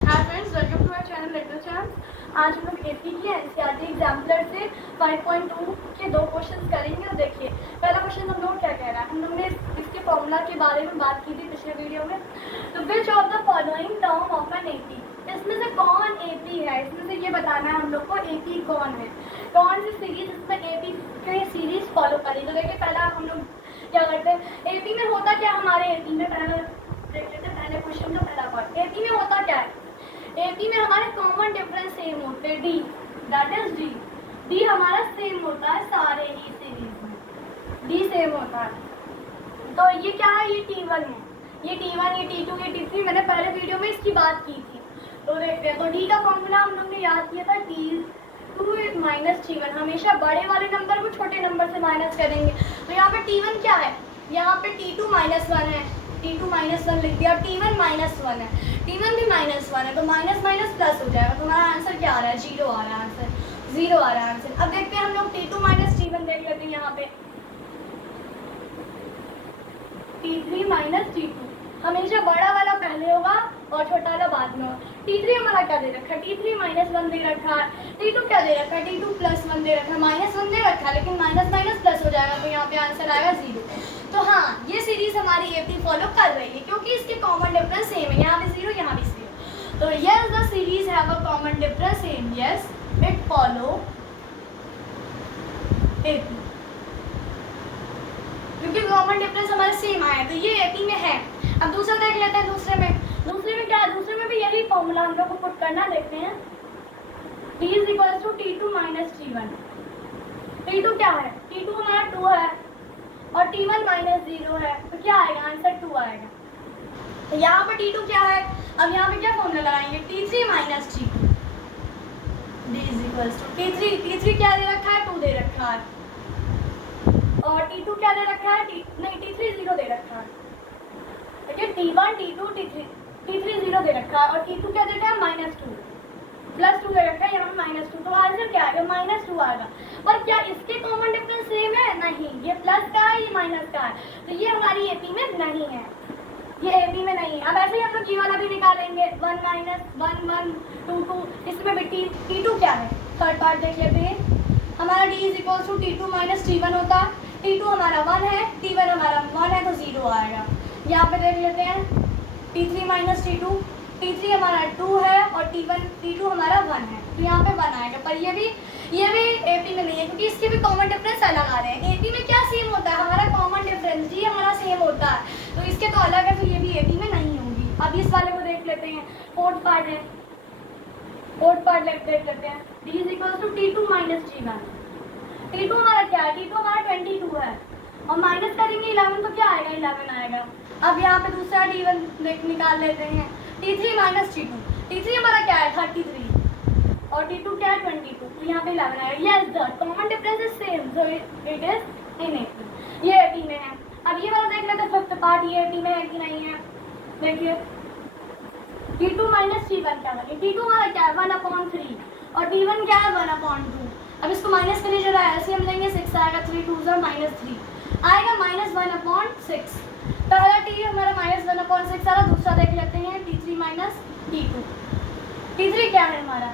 Hi friends, welcome to our channel little chance. आज हम लोग एपी की एनसीईआरटी एग्जाम्पलर से 5.2 के दो क्वेश्चंस करेंगे। और देखिए, पहला क्वेश्चन हम लोग क्या कह रहा है, हम लोग ने इसके फॉर्मूला के बारे में बात की थी पिछले वीडियो में। तो which of the following term of an AP, इसमें से कौन एपी है, इसमें से ये बताना है हम लोग को एपी कौन है, कौन सी सीरीज इसमें एपी की सीरीज फॉलो करेगी। तो देखिए, पहला हम लोग क्या करते हैं, एपी में होता क्या हमारे एपी में, पहले देख लेते हैं पहले क्वेश्चन का पहला पार्ट। एपी में होता क्या है, एपी में हमारे कॉमन डिफरेंस सेम होते हैं, D that is D. D हमारा सेम होता है सारे ही सीरीज में, डी सेम होता है। तो ये क्या है, ये T1 है, ये T1, ये T2, ये T3। मैंने पहले वीडियो में इसकी बात की थी। तो देखते हैं, तो डी का फॉर्मूला हम लोग ने याद किया था, T2 माइनस T1। हमेशा बड़े वाले नंबर को छोटे नंबर से माइनस करेंगे। तो यहाँ पे T1 क्या है, यहाँ पे T2 माइनस 1 है, T2 माइनस 1 लिख दिया। T1 माइनस 1 है, T1 भी माइनस 1 है, तो माइनस माइनस प्लस हो जाएगा। तो हमारा आंसर क्या आ रहा है, 0 आ रहा है आंसर, 0 आ रहा है आंसर। अब देखते हैं हम लोग T2 माइनस T1 देख लेते हैं। यहाँ पे T3 माइनस T2, हमेशा बड़ा वाला पहले होगा और छोटा वाला बाद में होगा। T3 हमारा क्या दे रखा है, T3 माइनस 1 दे रखा है। T2 क्या दे रखा है, T2 प्लस 1 दे रखा है। माइनस 1 दे रखा है, लेकिन माइनस माइनस प्लस हो जाएगा, तो यहाँ पे आंसर आएगा 0। तो हाँ, ये सीरीज हमारी एपी फॉलो कर रही है, क्योंकि इसके कॉमन डिफरेंस सेम है, यहाँ भी 0, यहाँ भी 0। तो yes, the series have a common difference same, yes it follow AP, क्योंकि कॉमन डिफरेंस हमारे सेम आया, तो ये एपी में है। अब दूसरा देख लेते हैं। दूसरे में क्या है, दूसरे में भी यही फॉर्मूला हम लोग को पुट करना। देखते हैं, t is equal to T2 minus T1। T2 क्या है, T2 हमारा 2 है और T1 माइनस 0 है, तो क्या आएगा आंसर, 2 आएगा। तो यहाँ पर T2 क्या है, अब यहाँ पे क्या फॉर्मूला लगाएंगे, T3 minus T2, d is equal to T3 क्या दे रखा है, 2 दे रखा है, और T2 क्या दे रखा है, T3 0 दे रखा है। देखिए, T1 T2 T3 0 दे रखा है, और T2 क्या दे रखा है, माइनस 2 प्लस 2 दे रखा है, यहाँ माइनस 2। तो आंसर क्या आएगा, माइनस 2 आएगा। पर क्या इसके कॉमन डिफरेंस सेम है, नहीं, ये प्लस का है, ये माइनस का है, तो ये हमारी एपी में नहीं है, ये एपी में नहीं है। अब ऐसे ही हम लोग ये वाला भी निकालेंगे, 1 माइनस 1 1 2 2। इसमें भी T2 क्या है, थर्ड पार्ट देख लेते हैं। हमारा d is equal to T2 minus T1 होता है। T2 हमारा 1 है, T1 हमारा 1 है, तो 0 आएगा। यहाँ पे देख लेते हैं, T3 माइनस T2, T3 हमारा 2 है और T2 हमारा 1 है, तो यहाँ पे 1 आएगा। पर ये भी एपी में नहीं है, क्योंकि इसके भी कॉमन डिफरेंस अलग आ रहे हैं। एपी में क्या सेम होता है, हमारा कॉमन डिफरेंस जी हमारा सेम होता है, तो इसके तो अलग है, तो ये भी एपी में नहीं होगी। अब इस वाले को देख लेते हैं, फोर्थ पार्ट है, फोर्थ पार्ट देख लेते हैं। d is equal to T2 minus T1। T2 हमारा क्या है, T2 हमारा 22 है, और माइनस करेंगे 11, तो क्या आएगा, 11 आएगा। अब यहाँ पे दूसरा D1 निकाल लेते हैं, T3 माइनस T2। T3 हमारा क्या है, 33, और T2 क्या है, 22, तो यहाँ पे 11 आएगा। Yes, the common difference is same, so it is in AP, ये एपी में है। अब ये वाला देख लेते हैं, फिफ्थ पार्ट, ये एपी में है कि नहीं है। देखिए, T2 माइनस T1 क्या है, T2 हमारा क्या है, 1/3, और T1 क्या है, 1/2। अब इसको माइनस करने जो रहा है, ऐसे हम लेंगे, 6 आएगा, 3 2 माइनस 3 आएगा, माइनस 1/6। पहला T हमारा माइनस 1/6 आ रहा। दूसरा देख लेते हैं, T3 माइनस T2। T3 क्या है हमारा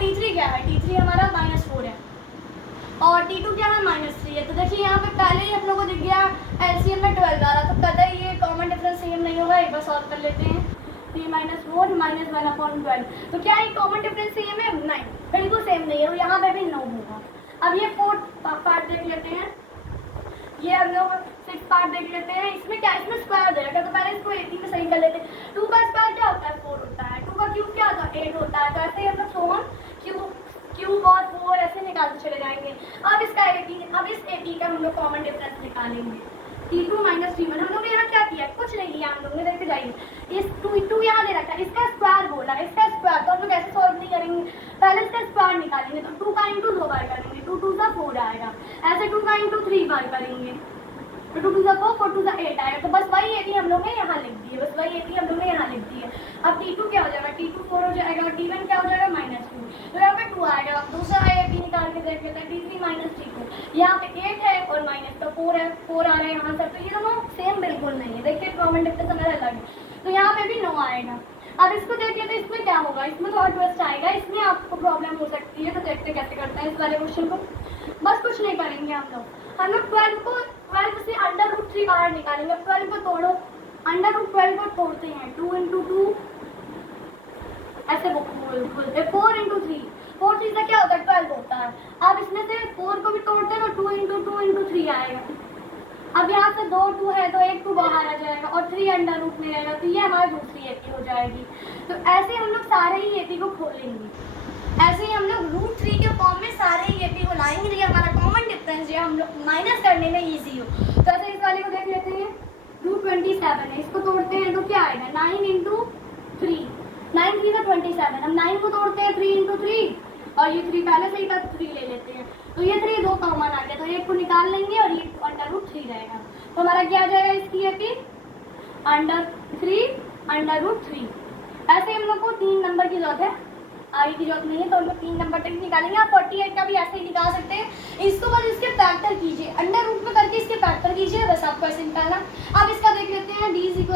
T3 क्या है, T3 हमारा -4 है, और T2 क्या है, -3 है। तो देखिए, यहाँ पे पहले ही हम लोग को दिख गया एलसीएम में 12 आ रहा, तो पता ही ये कॉमन डिफरेंस सेम नहीं होगा। एक बार सॉल्व कर लेते हैं, 3 माइनस 4 माइनस 1/12। तो क्या ये कॉमन डिफरेंस सेम है, नहीं, बिल्कुल सेम नहीं है, और यहाँ पे भी 9 होगा। अब ये फोर्थ पार्ट देख लेते हैं, ये हम लोग 6 पार्ट देख लेते हैं। इसमें क्या, इसमें स्क्वायर दे रखा है, तो पहले इसको एपी में सही कर लेते हैं। 2 का स्क्वायर क्या होता है, 4 होता है, 2 का क्यूब क्या होता है, 8 होता है। तो ऐसे ही हम लोग सोन क्यूब और 4 ऐसे निकालते चले जाएंगे। अब इसका एपी, अब इस एपी का हम लोग कॉमन डिफरेंस निकालेंगे, T2 माइनस T1। हम लोग ने यहाँ क्या किया, कुछ नहीं लिया हम लोग ने, देखते जाइए, इस 2 यहाँ दे रखा है, इसका स्क्वायर बोला, इसका स्क्वायर, तो हम लोग ऐसे सॉल्व नहीं करेंगे, पहले इसका स्क्वायर निकालेंगे। तो 2 का इंटू 2 बार करेंगे, 2 2 4 आएगा, ऐसे 2 का इंटू 3 बार करेंगे, तो 2 2 4 4 2 8 आएगा। तो बस वही एपी हम लोग ने यहाँ लिख दी है, बस वही एपी हम लोग ने यहाँ लिख दी है। अब T2 क्या हो जाएगा, T2 4 हो जाएगा, और T1 क्या हो जाएगा, -2, तो यहाँ पे 2 आएगा। दूसरा एपी निकाल के देख लेते हैं, T3 माइनस T2, यहाँ पे 8 है और माइनस, तो 4 है, 4 आ रहा है यहाँ से। तो ये दोनों सेम बिल्कुल नहीं है, देखिए कॉमन डिफरेंस हमारा अलग है। तो यहाँ पे भी नो आएगा। अब इसको देख लेते हैं इसमें क्या होगा, इसमें थोड़ा ट्विस्ट आएगा, इसमें आपको प्रॉब्लम हो सकती है। तो देखते कैसे करते हैं इस वाले क्वेश्चन को। बस कुछ नहीं करेंगे हम लोग 12 से √3 बाहर निकालेंगे। 12 को तोड़ो, √12 को तोड़ते हैं, 2 × 2 ऐसे बोलते, 4 × 3, 4 3 से क्या होता है 12 होता है। अब इसमें से 4 को भी तोड़ते हैं तो 2 × 2 × 3 आएगा। अब यहाँ से 2 2 है तो 1 2 बाहर आ जाएगा और 3 अंडर रूट में रहेगा, तो ये हमारी दूसरी एपी हो जाएगी। तो ऐसे हम लोग सारे ही एपी को खोलेंगे, ऐसे ही हम लोग √3 के फॉर्म में सारे ही एपी को लाएंगे। ये हमारा कॉमन डिफरेंस जो हम लोग माइनस करने में ईजी हो। तो ऐसे इस वाले को देख लेते हैं, √27 है, इसको तोड़ते हैं तो क्या आएगा 9 × 3, 9 3 = 27। हम 9 को तोड़ते हैं 3 × 3 और ये 3 पहले से ही था 3 ले लेते हैं, तो ये 3 दो कॉमन आ गया, तो एक को निकाल लेंगे और ये √3 रहेगा। तो हमारा क्या आ जाएगा इसकी एपी √3। ऐसे हम लोग को 3 नंबर की जरूरत है, आगे की जरूरत नहीं है, तो हम लोग 3 नंबर तक निकालेंगे। आप 48 का भी ऐसे ही निकाल सकते हैं। इसको बस इसके फैक्टर कीजिए, अंडर रूट में करके इसके फैक्टर कीजिए, बस आपको ऐसे निकालना। अब इसका देख लेते हैं, d = T2 -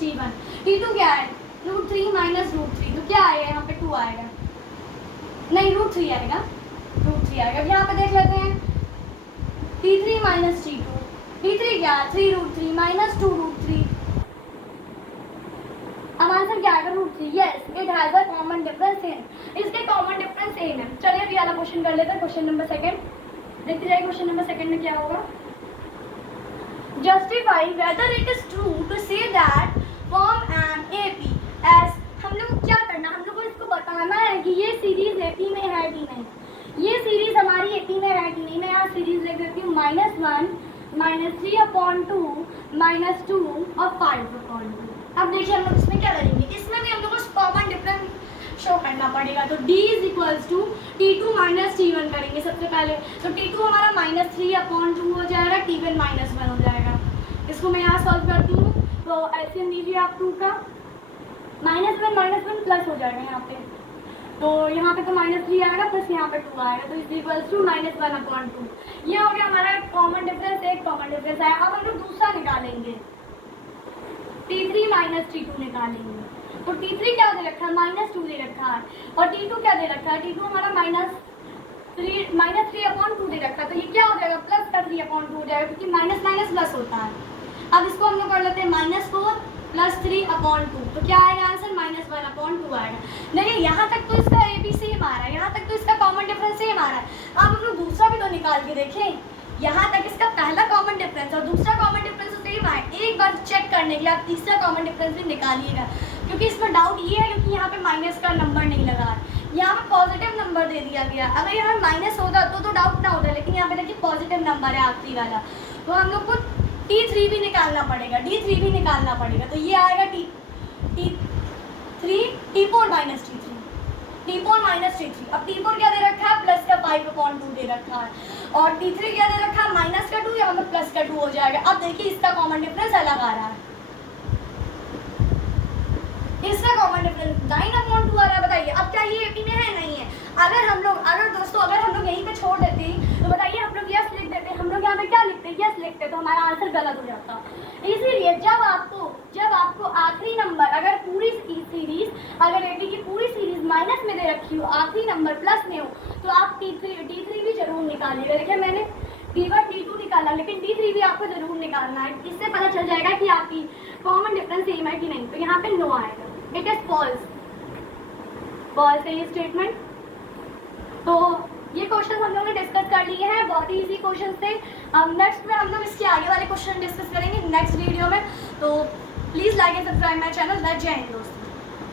T1। T2 क्या है √3 - √3, तो क्या आएगा यहाँ पे 2 आएगा, नहीं √3 आएगा, √3 आएगा। यहाँ पे देख लेते हैं T3 - T2, T3 क्या है 3 √3 - 2 √3। अब आंसर क्या आएगा √3। Yes, it has a common difference in, इसके कॉमन डिफरेंस सेम है। चलिए अभी वाला क्वेश्चन कर लेते हैं, क्वेश्चन नंबर 2। देखते जाइए क्वेश्चन नंबर 2 में क्या होगा। Justify whether it is true to say that form an AP as. हम लोग को क्या करना, हम लोग को इसको बताना है कि ये सीरीज एपी में है कि नहीं, ये सीरीज हमारी एपी में है कि नहीं। मैं यहाँ सीरीज लिख देती हूँ -1 -3/2 -2 और 5/2। अब देखिए हम लोग इसमें क्या करेंगे, इसमें भी हम लोग को कॉमन डिफरेंस शो करना पड़ेगा। तो d = T2 - T1 करेंगे सबसे पहले। तो T2 हमारा -3/2 हो जाएगा, T1 -1 हो जाएगा। इसको मैं यहाँ सॉल्व करती हूँ, तो LCM दीजिए आप 2 का, -1 प्लस हो जाएगा यहाँ पे, तो यहाँ पे तो -3 आएगा प्लस यहाँ पे 2 आएगा, तो = -1/2। ये हो गया हमारा कॉमन डिफरेंस, एक कॉमन डिफरेंस है। अब हम लोग दूसरा निकालेंगे, T3 - T2 निकालेंगे। तो T3 क्या दे रखा है -2 दे रखा है, और T2 क्या दे रखा है, T2 हमारा -3/2 दे रखा है। तो ये क्या हो जाएगा प्लस का 3/2 हो जाएगा, क्योंकि माइनस माइनस प्लस होता है। अब इसको हम लोग कर लेते हैं -4 + 3/2, तो क्या आएगा आंसर -1/2 आएगा। देखिए यहाँ तक तो इसका एबी सेम आ रहा है, यहाँ तक तो इसका कॉमन डिफरेंस सेम आ रहा है। अब हम लोग दूसरा भी तो निकाल के देखें, यहाँ तक इसका पहला कॉमन डिफरेंस और दूसरा कॉमन डिफरेंस सेम आए। एक बार चेक करने के लिए आप तीसरा कॉमन डिफरेंस भी निकालिएगा, क्योंकि इसमें डाउट ये है क्योंकि यहाँ पे माइनस का नंबर नहीं लगा है, यहाँ पे पॉजिटिव नंबर दे दिया गया। अगर यहाँ माइनस होता तो डाउट ना होता, लेकिन यहाँ पे देखिए पॉजिटिव नंबर है आखिरी वाला, तो हम लोग को T3 भी निकालना पड़ेगा, D3 भी निकालना पड़ेगा। तो ये आएगा T4 - T3। अब T4 क्या दे रखा है प्लस का 5/2 दे रखा है, और T3 क्या दे रखा है -2, यहाँ पे प्लस का 2 हो जाएगा। अब देखिए इसका कॉमन डिफरेंस अलग आ रहा है, इसका कॉमन डिफरेंस 9/2 आ रहा है। बताइए अब क्या ये एपी में है नहीं है। अगर दोस्तों अगर हम लोग यहीं पे छोड़ देते तो बताइए हम लोग यस लिख देते, हम लोग यहाँ पे क्या लिखते यस लिखते, तो हमारा आंसर गलत हो जाता। इसीलिए जब आपको आखिरी नंबर अगर पूरी सीरीज अगर एपी की पूरी सीरीज माइनस में दे रखी हो, आखिरी नंबर प्लस में हो, तो आप D3 भी जरूर निकालिएगा। देखिए मैंने T1 T2 निकाला, लेकिन D3 भी आपको जरूर निकालना है, इससे पता चल जाएगा कि आपकी कॉमन डिफरेंस सेम है कि नहीं। तो यहाँ पे नो आएगा, इट इज फॉल्स है ये स्टेटमेंट। तो ये क्वेश्चन हम लोग ने डिस्कस कर लिए हैं, बहुत ही इजी क्वेश्चन थे। अब नेक्स्ट में हम लोग इसके आगे वाले क्वेश्चन डिस्कस करेंगे नेक्स्ट वीडियो में। तो please like and subscribe my channel. जय हिंद।